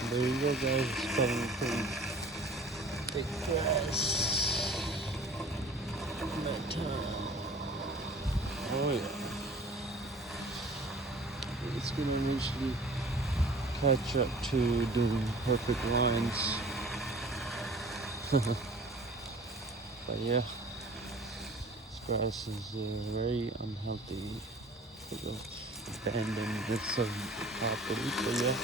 There you go, guys. It's probably pretty thick grass. Nighttime. Oh yeah. It's gonna eventually catch up to the perfect lines. But yeah, this grass is very unhealthy for the abandonedness of property. But yeah.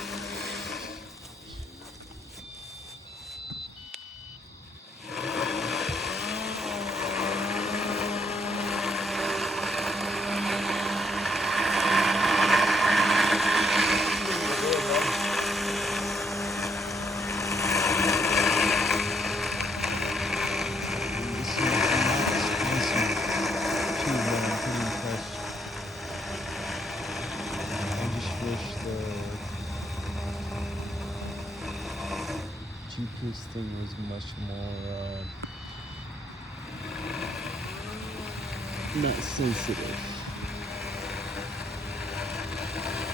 This is not spicy too maintain fresh. I just wish the GPS thing was much more not sensitive,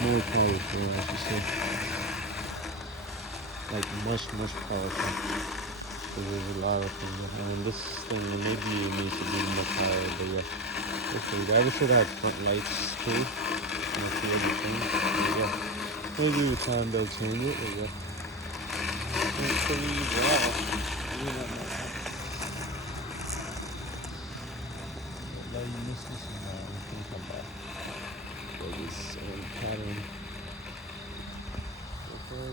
more powerful, I should say. Like much powerful. Because there's a lot of things. I mean, this thing maybe it needs to be more power, but yeah. Okay, I wish it had front lights too. And a few other things. But yeah. Maybe with time they'll change it, but yeah. It's pretty wow. You know, now you miss this and now you can come back. So this pattern. Okay.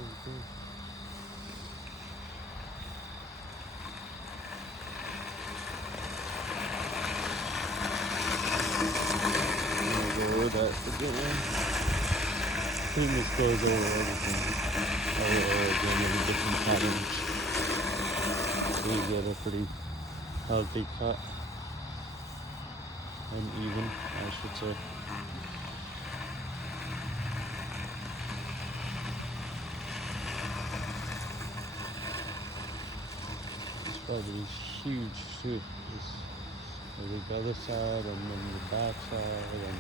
Over that again. Pretty much goes over everything. Again, every different patterns. So you get a pretty healthy cut. And even, I should say. This property is huge too. There's the other side and then the back side and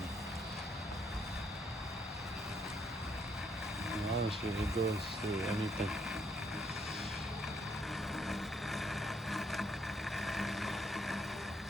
honestly it goes through anything.